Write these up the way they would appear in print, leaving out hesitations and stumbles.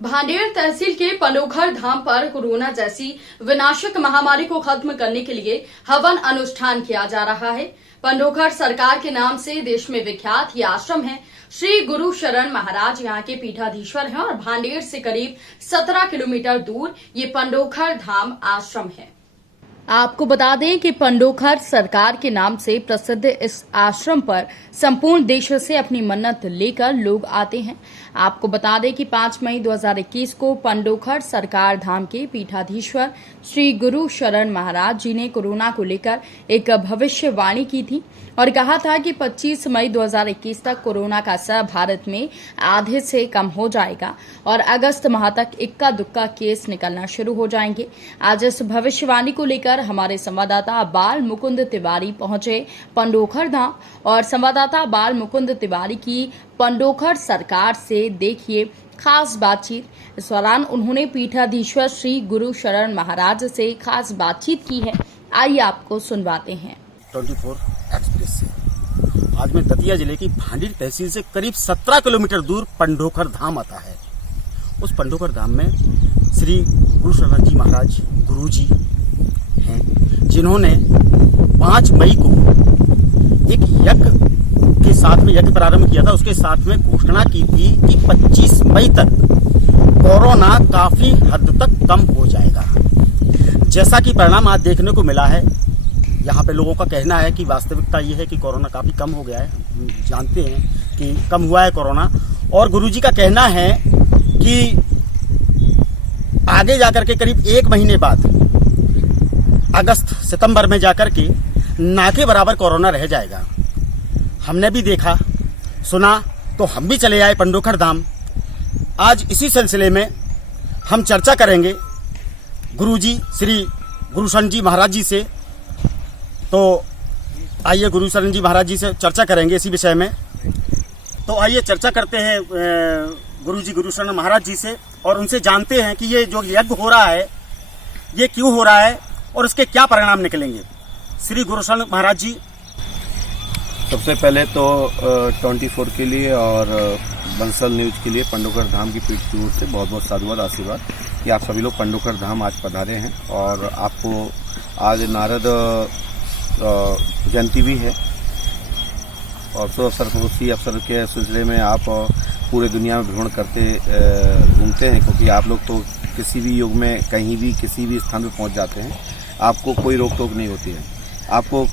भांडेर तहसील के पंडोखर धाम पर कोरोना जैसी विनाशक महामारी को खत्म करने के लिए हवन अनुष्ठान किया जा रहा है। पंडोखर सरकार के नाम से देश में विख्यात ये आश्रम है। श्री गुरु शरण महाराज यहाँ के पीठाधीश्वर हैं और भांडेर से करीब 17 किलोमीटर दूर ये पंडोखर धाम आश्रम है। आपको बता दें कि पंडोखर सरकार के नाम से प्रसिद्ध इस आश्रम पर संपूर्ण देश से अपनी मन्नत लेकर लोग आते हैं। आपको बता दें कि 5 मई 2021 को पंडोखर सरकार धाम के पीठाधीश्वर श्री गुरु शरण महाराज जी ने कोरोना को लेकर एक भविष्यवाणी की थी और कहा था कि 25 मई 2021 तक कोरोना का असर भारत में आधे से कम हो जाएगा और अगस्त माह तक इक्का दुक्का केस निकलना शुरू हो जाएंगे। आज इस भविष्यवाणी को लेकर हमारे संवाददाता बाल मुकुंद तिवारी पहुंचे पंडोखर धाम और संवाददाता बाल मुकुंद तिवारी की पंडोखर सरकार से देखिए खास बातचीत। इस दौरान उन्होंने पीठाधीश्वर श्री गुरु शरण महाराज से खास बातचीत की है। आइए आपको सुनवाते हैं। 24 एक्सप्रेस से आज मैं दतिया जिले की भांडेर तहसील से करीब 17 किलोमीटर दूर पंडोखर धाम आता है। उस पंडोखर धाम में श्री गुरु शरण जी महाराज गुरु जी हैं, जिन्होंने 5 मई को एक यज्ञ के साथ में यज्ञ प्रारंभ किया था। उसके साथ में घोषणा की थी कि 25 मई तक कोरोना काफी हद तक कम हो जाएगा। जैसा कि परिणाम आज देखने को मिला है, यहाँ पे लोगों का कहना है कि वास्तविकता ये है कि कोरोना काफी कम हो गया है। हम जानते हैं कि कम हुआ है कोरोना, और गुरुजी का कहना है कि आगे जाकर के करीब 1 महीने बाद अगस्त सितंबर में जाकर के ना के बराबर कोरोना रह जाएगा। हमने भी देखा सुना तो हम भी चले आए पंडोखर धाम। आज इसी सिलसिले में हम चर्चा करेंगे गुरुजी श्री गुरु शरण जी महाराज जी से। तो आइए गुरु शरण जी महाराज जी से चर्चा करेंगे इसी विषय में। तो आइए चर्चा करते हैं गुरुजी गुरु शरण महाराज जी से और उनसे जानते हैं कि ये जो यज्ञ हो रहा है ये क्यों हो रहा है और इसके क्या परिणाम निकलेंगे। श्री गुरु शरण महाराज जी, सबसे पहले तो 24 के लिए और बंसल न्यूज के लिए पंडोखर धाम की पीठ की ओर से बहुत बहुत साधुवाद आशीर्वाद कि आप सभी लोग पंडोखर धाम आज पधारे हैं और आपको आज नारद जयंती भी है और शुभ अवसर को उसी अवसर के सिलसिले में आप पूरे दुनिया में भ्रमण करते घूमते हैं, क्योंकि आप लोग तो किसी भी युग में कहीं भी किसी भी स्थान पर पहुंच जाते हैं, आपको कोई रोक टोक नहीं होती है। आपको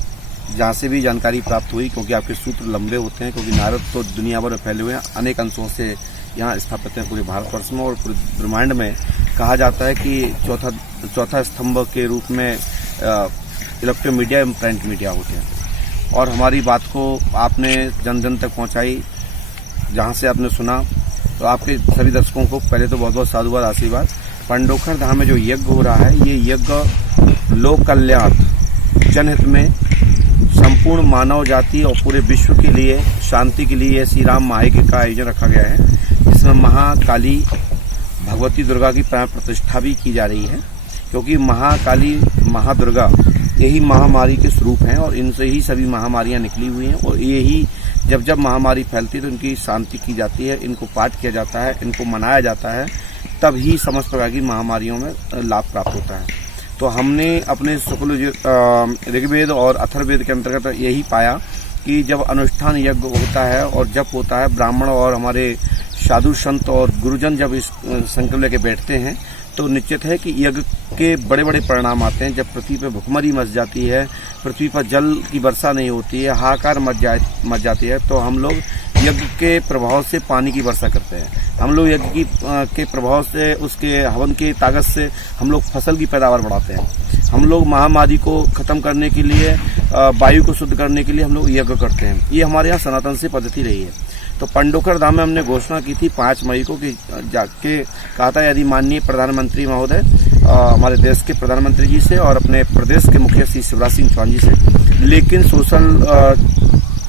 जहाँ से भी जानकारी प्राप्त हुई, क्योंकि आपके सूत्र लंबे होते हैं, क्योंकि नारद तो दुनिया भर में फैले हुए हैं, अनेक अंशों से यहाँ स्थापित हैं पूरे भारतवर्ष में और पूरे ब्रह्मांड में। कहा जाता है कि चौथा स्तंभ के रूप में इलेक्ट्रॉनिक मीडिया एवं प्रिंट मीडिया होते हैं और हमारी बात को आपने जन जन तक पहुंचाई। जहां से आपने सुना तो आपके सभी दर्शकों को पहले तो बहुत बहुत साधुवाद आशीर्वाद। पंडोखर धाम में जो यज्ञ हो रहा है ये यज्ञ लोक कल्याण जनहित में संपूर्ण मानव जाति और पूरे विश्व के लिए शांति के लिए श्री राम महायज्ञ का आयोजन रखा गया है, जिसमें महाकाली भगवती दुर्गा की प्राण प्रतिष्ठा भी की जा रही है, क्योंकि महाकाली महादुर्गा यही महामारी के स्वरूप हैं और इनसे ही सभी महामारियां निकली हुई हैं और यही जब महामारी फैलती है तो इनकी शांति की जाती है, इनको पाठ किया जाता है, इनको मनाया जाता है, तब ही समस्त प्रकार की महामारियों में लाभ प्राप्त होता है। तो हमने अपने शुक्ल ऋग्वेद और अथर्ववेद के अंतर्गत यही पाया कि जब अनुष्ठान यज्ञ होता है और जब होता है ब्राह्मण और हमारे साधु संत और गुरुजन जब इस संकल्प लेके बैठते हैं तो निश्चित है कि यज्ञ के बड़े बड़े परिणाम आते हैं। जब पृथ्वी पर भुखमरी मच जाती है, पृथ्वी पर जल की वर्षा नहीं होती है, हाहाकार मच जाती है, तो हम लोग यज्ञ के प्रभाव से पानी की वर्षा करते हैं। हम लोग यज्ञ के प्रभाव से उसके हवन की ताकत से हम लोग फसल की पैदावार बढ़ाते हैं। हम लोग महामारी को खत्म करने के लिए, वायु को शुद्ध करने के लिए हम लोग यज्ञ करते हैं। ये हमारे यहाँ सनातन से पद्धति रही है। तो पंडोखर धाम में हमने घोषणा की थी 5 मई को कि जाके कहा था यदि माननीय प्रधानमंत्री महोदय हमारे देश के प्रधानमंत्री जी से और अपने प्रदेश के मुखिया श्री शिवराज सिंह चौहान जी से, लेकिन सोशल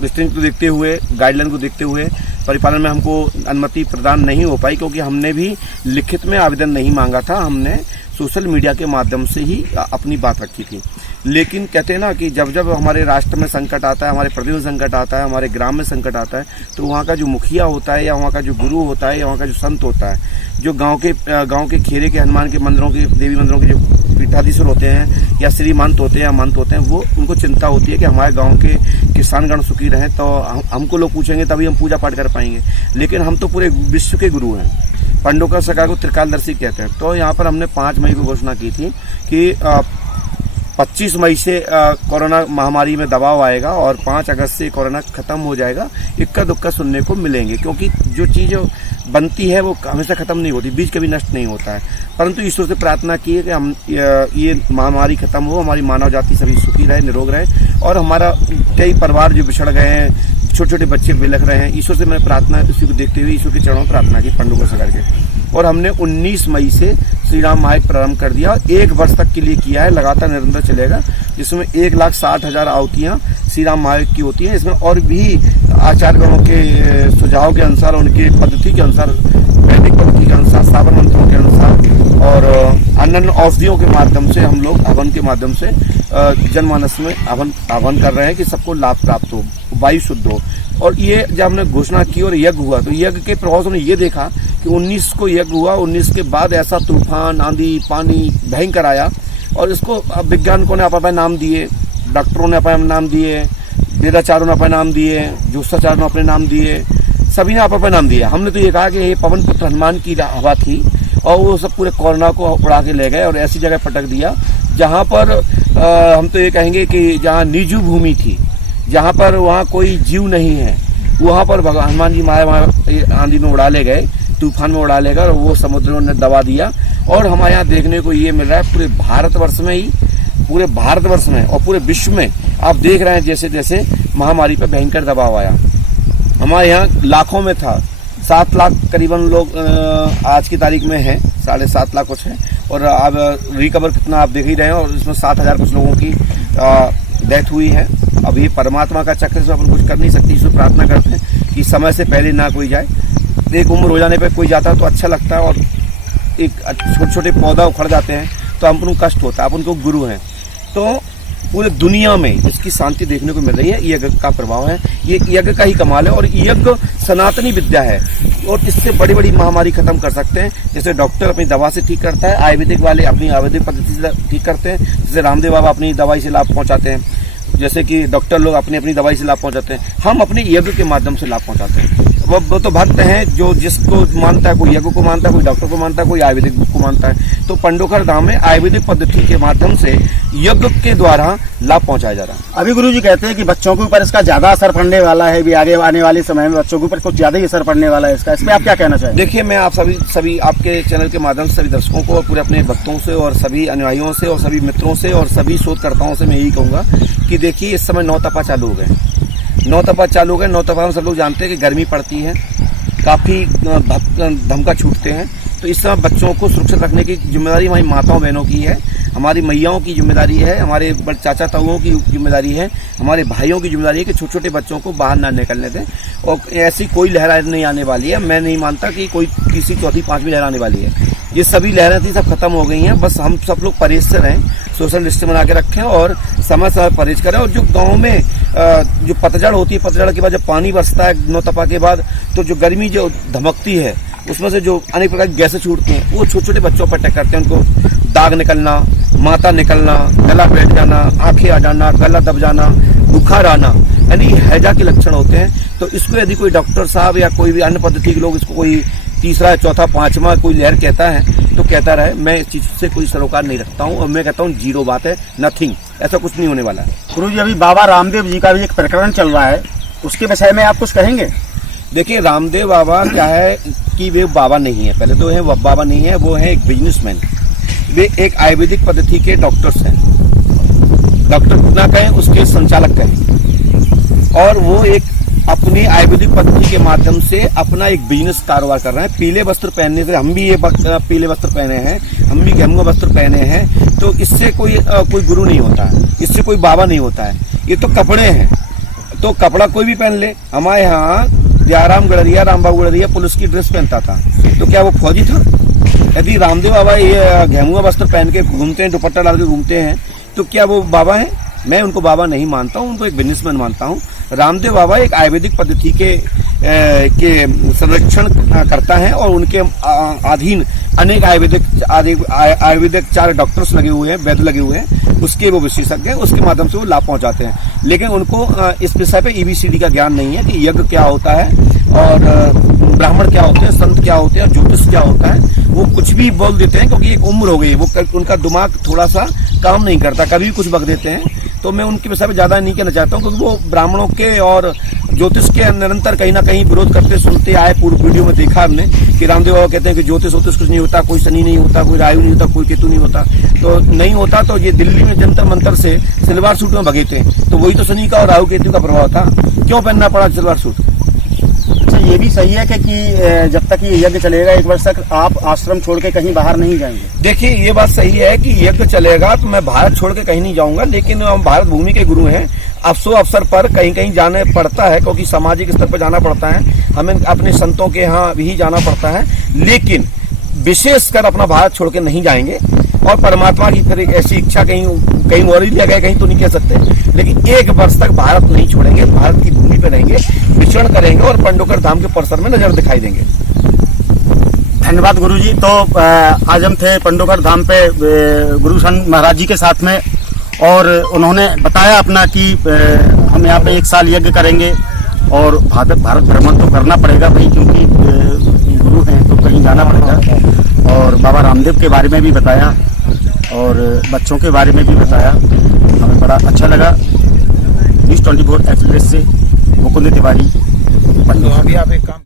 डिस्टेंस को देखते हुए, गाइडलाइन को देखते हुए परिपालन में हमको अनुमति प्रदान नहीं हो पाई, क्योंकि हमने भी लिखित में आवेदन नहीं मांगा था, हमने सोशल मीडिया के माध्यम से ही अपनी बात रखी थी। लेकिन कहते हैं ना कि जब जब हमारे राष्ट्र में संकट आता है, हमारे प्रदेश में संकट आता है, हमारे ग्राम में संकट आता है, तो वहाँ का जो मुखिया होता है या वहाँ का जो गुरु होता है या वहाँ का जो संत होता है, जो गांव के खेरे के हनुमान के मंदिरों के देवी मंदिरों के जो पीठाधीश्वर होते हैं या श्रीमंत होते हैं या मंत होते हैं, वो उनको चिंता होती है कि हमारे गांव के किसानगण सुखी रहें, तो हमको लोग पूछेंगे तभी हम पूजा पाठ कर पाएंगे। लेकिन हम तो पूरे विश्व के गुरु हैं, पंडोकर सरकार को त्रिकालदर्शी कहते हैं। तो यहाँ पर हमने 5 मई को घोषणा की थी कि 25 मई से कोरोना महामारी में दबाव आएगा और 5 अगस्त से कोरोना खत्म हो जाएगा। इक्का दुक्का सुनने को मिलेंगे, क्योंकि जो चीज बनती है वो हमेशा खत्म नहीं होती, बीज कभी नष्ट नहीं होता है। परंतु ईश्वर से प्रार्थना की है कि हम ये महामारी खत्म हो, हमारी मानव जाति सभी सुखी रहे, निरोग रहे, और हमारा कई परिवार जो बिछड़ गए हैं, छोटे छोटे बच्चे बिलख रहे हैं, ईश्वर से मैंने प्रार्थना इसी को देखते हुए ईश्वर के चरणों में प्रार्थना की पंडोकर सरकार के। और हमने 19 मई से श्री राम महायज्ञ प्रारंभ कर दिया, 1 वर्ष तक के लिए किया है, लगातार निरंतर चलेगा, जिसमें 1,60,000 आहुतियां श्री राम महायज्ञ की होती हैं। इसमें और भी आचार्यगणों के सुझाव के अनुसार, उनकी पद्धति के अनुसार, वैदिक पद्धति के अनुसार, साबर मंत्रों के अनुसार और अन्य औषधियों के माध्यम से हम लोग हवन के माध्यम से जनमानस में हवन कर रहे हैं कि सबको लाभ प्राप्त हो, वायु शुद्ध हो। और ये जब हमने घोषणा की और यज्ञ हुआ, तो यज्ञ के प्रभाव से हमने ये देखा कि 19 को यज्ञ हुआ, 19 के बाद ऐसा तूफान, आंधी, पानी भयंकर आया, और इसको वैज्ञानिकों ने अपने नाम दिए, डॉक्टरों ने अपने नाम दिए, वेदाचार्यों ने अपने नाम दिए, ज्योतिषाचार्यों ने अपने नाम दिए, सभी ने अपने नाम दिए। हमने तो ये कहा कि ये पवन पुत्र हनुमान की हवा थी, और वो सब पूरे कोरोना को उड़ा के ले गए और ऐसी जगह पटक दिया जहां पर हम तो ये कहेंगे कि जहां निजू भूमि थी, जहां पर वहां कोई जीव नहीं है, वहां पर भगवान हनुमान जी महाराज आंधी में उड़ा ले गए, तूफान में उड़ा ले गए, और वो समुद्रों ने दबा दिया। और हमारे यहाँ देखने को ये मिल रहा है पूरे भारतवर्ष में ही, पूरे भारतवर्ष में और पूरे विश्व में आप देख रहे हैं जैसे जैसे महामारी पर भयंकर दबाव आया। हमारे यहाँ लाखों में था, 7 लाख करीबन लोग आज की तारीख में हैं, 7.5 लाख कुछ है, और अब रिकवर कितना आप देख ही रहे हैं, और इसमें 7,000 कुछ लोगों की डेथ हुई है। अब ये परमात्मा का चक्र से अपन कुछ कर नहीं सकते, इसमें प्रार्थना करते हैं कि समय से पहले ना कोई जाए। एक उम्र हो जाने पर कोई जाता है तो अच्छा लगता है, और एक छोटे छोटे पौधा उखड़ जाते हैं तो हम उनको कष्ट होता है, अपन को गुरु हैं। तो पूरे दुनिया में इसकी शांति देखने को मिल रही है, यज्ञ का प्रभाव है, ये यज्ञ का ही कमाल है, और यज्ञ सनातनी विद्या है, और इससे बड़ी बड़ी महामारी खत्म कर सकते हैं। जैसे डॉक्टर अपनी दवा से ठीक करता है, आयुर्वेदिक वाले अपनी आयुर्वेदिक पद्धति से ठीक करते हैं, जैसे रामदेव बाबा अपनी दवाई से लाभ पहुंचाते हैं, जैसे कि डॉक्टर लोग अपनी अपनी दवाई से लाभ पहुंचाते हैं, हम अपने यज्ञ के माध्यम से लाभ पहुंचाते हैं। वो तो भक्त हैं जो जिसको मानता है, कोई यज्ञ को मानता है, कोई डॉक्टर को मानता है, कोई आयुर्वेदिक को मानता है। तो पंडोकर धाम में आयुर्वेदिक पद्धति के माध्यम से यज्ञ के द्वारा लाभ पहुंचाया जा रहा है। अभी गुरुजी कहते हैं कि बच्चों के ऊपर इसका ज्यादा असर पड़ने वाला है, भी आगे आने वाले समय में बच्चों के ऊपर कुछ ज्यादा ही असर पड़ने वाला है इसका, इसमें आप क्या कहना चाहेंगे? देखिए, मैं आप सभी आपके चैनल के माध्यम से सभी दर्शकों को और पूरे अपने भक्तों से और सभी अनुयायियों से और सभी मित्रों से और सभी शोधकर्ताओं से मैं यही कहूंगा कि देखिए, इस समय 9 तपा चालू हो गए, 9 तपा चालू हो गए। 9 तपा में सब लोग जानते हैं कि गर्मी पड़ती है, काफी धमका छूटते हैं, तो इस समय बच्चों को सुरक्षित रखने की जिम्मेदारी हमारी माताओं बहनों की है, हमारी मैयाओं की जिम्मेदारी है, हमारे चाचा ताऊओं की जिम्मेदारी है, हमारे भाइयों की जिम्मेदारी है कि छोटे छोटे बच्चों को बाहर ना निकलने दें। और ऐसी कोई लहर नहीं आने वाली है, मैं नहीं मानता कि कोई तीसरी चौथी पांचवी लहर आने वाली है। ये सभी लहरें थी, सब खत्म हो गई हैं, बस हम सब लोग परहेज से रहें, सोशल डिस्टेंस बना के रखें और समय समय परहेज करें। और जो गाँव में जो पतझड़ होती है, पतझड़ के बाद जब पानी बरसता है 9 तपा के बाद, तो जो गर्मी जो धमकती है उसमें से जो अनेक प्रकार की गैसें छूटती हैं, वो छोटे छोटे बच्चों पर अटैक करते हैं, उनको दाग निकलना, माथा निकलना, गला बैठ जाना, आंखें आ जाना, गला दब जाना, बुखार आना, यानी हैजा के लक्षण होते हैं। तो इसको यदि कोई डॉक्टर साहब या कोई भी अन्य पद्धति के लोग इसको कोई तीसरा, चौथा, पांचवा कोई लहर कहता है तो कहता रहे, मैं इस चीज से कोई सरोकार नहीं रखता हूँ, और मैं कहता हूँ 0 बात है, नथिंग, ऐसा कुछ नहीं होने वाला है। गुरुजी, अभी बाबा रामदेव जी का भी एक प्रकरण चल रहा है, उसके विषय में आप कुछ कहेंगे? देखिए, रामदेव बाबा क्या है कि वे बाबा नहीं है, पहले तो है वो बाबा नहीं है, वो है एक बिजनेसमैन। वे एक आयुर्वेदिक पद्धति के डॉक्टर्स हैं, डॉक्टर ना कहें, उसके संचालक कहें, और वो एक अपनी आयुर्वेदिक पद्धति के माध्यम से अपना एक बिजनेस कारोबार कर रहे हैं। पीले वस्त्र पहनने से, हम भी ये पीले वस्त्र पहने हैं, हम भी गेहुआ वस्त्र पहने हैं, तो इससे कोई गुरु नहीं होता है, इससे कोई बाबा नहीं होता है, ये तो कपड़े हैं। तो कपड़ा कोई भी पहन ले, हमारे यहाँ दयाराम गड़रिया, रामबाबू गड़रिया पुलिस की ड्रेस पहनता था, तो क्या वो फौजी था? यदि रामदेव बाबा ये गेहुआ वस्त्र पहन के घूमते हैं, दुपट्टा डाल के घूमते हैं, तो क्या वो बाबा हैं? मैं उनको बाबा नहीं मानता हूं, उनको एक बिजनेसमैन मानता हूं। रामदेव बाबा एक आयुर्वेदिक पद्धति के संरक्षण करता है और उनके अधीन अनेक आयुर्वेदिक 4 डॉक्टर्स लगे हुए हैं, वैद्य लगे हुए हैं, उसके वो विशेषज्ञ हैं, उसके माध्यम से वो लाभ पहुंचाते हैं। लेकिन उनको इस विषय पे EBCD का ज्ञान नहीं है कि यज्ञ क्या होता है और ब्राह्मण क्या होते हैं, संत क्या होते हैं, ज्योतिष क्या होता है। वो कुछ भी बोल देते हैं क्योंकि एक उम्र हो गई, वो उनका दिमाग थोड़ा सा काम नहीं करता, कभी भी कुछ बक देते हैं। तो मैं उनके विषय में ज्यादा नहीं कहना चाहता हूँ क्योंकि वो ब्राह्मणों के और ज्योतिष के निरंतर कहीं ना कहीं विरोध करते सुनते आए। पूर्व वीडियो में देखा हमने कि रामदेव बाबा कहते हैं कि ज्योतिष कुछ नहीं होता, कोई शनि नहीं होता, कोई राहु नहीं होता, कोई केतु नहीं होता। तो नहीं होता तो ये दिल्ली में जंतर मंतर से सलवार सूट में भगे थे, तो वही तो शनि का और राहु केतु का प्रभाव था। क्यों पहनना पड़ा सलवार सूट? अच्छा, ये भी सही है कि जब तक ये यज्ञ चलेगा 1 वर्ष तक आप आश्रम छोड़ के कहीं बाहर नहीं जाएंगे? देखिए, ये बात सही है कि यज्ञ चलेगा तो मैं भारत छोड़ के कहीं नहीं जाऊंगा, लेकिन हम भारत भूमि के गुरु हैं। अवसर पर कहीं कहीं जाने पड़ता है क्योंकि सामाजिक स्तर पर जाना पड़ता है, हमें अपने संतों के यहाँ भी जाना पड़ता है, लेकिन विशेषकर अपना भारत छोड़ के नहीं जाएंगे। और परमात्मा की फिर ऐसी इच्छा कहीं और ही जगह कहीं तो नहीं कह सकते, लेकिन 1 वर्ष तक भारत नहीं छोड़ेंगे, भारत की भूमि पे रहेंगे, विचरण करेंगे और पंडोकर धाम के परिसर में नजर दिखाई देंगे। धन्यवाद गुरुजी। तो आज हम थे पंडोकर धाम पे गुरु संत महाराज जी के साथ में, और उन्होंने बताया अपना कि हम यहाँ पे 1 साल यज्ञ करेंगे और भारत भ्रमण तो करना पड़ेगा भाई, क्योंकि गुरु हैं तो कहीं जाना पड़ेगा। और बाबा रामदेव के बारे में भी बताया और बच्चों के बारे में भी बताया, हमें बड़ा अच्छा लगा। न्यूज़ 24 एक्सप्रेस से मुकुंद तिवारी। तो अभी आप एक काम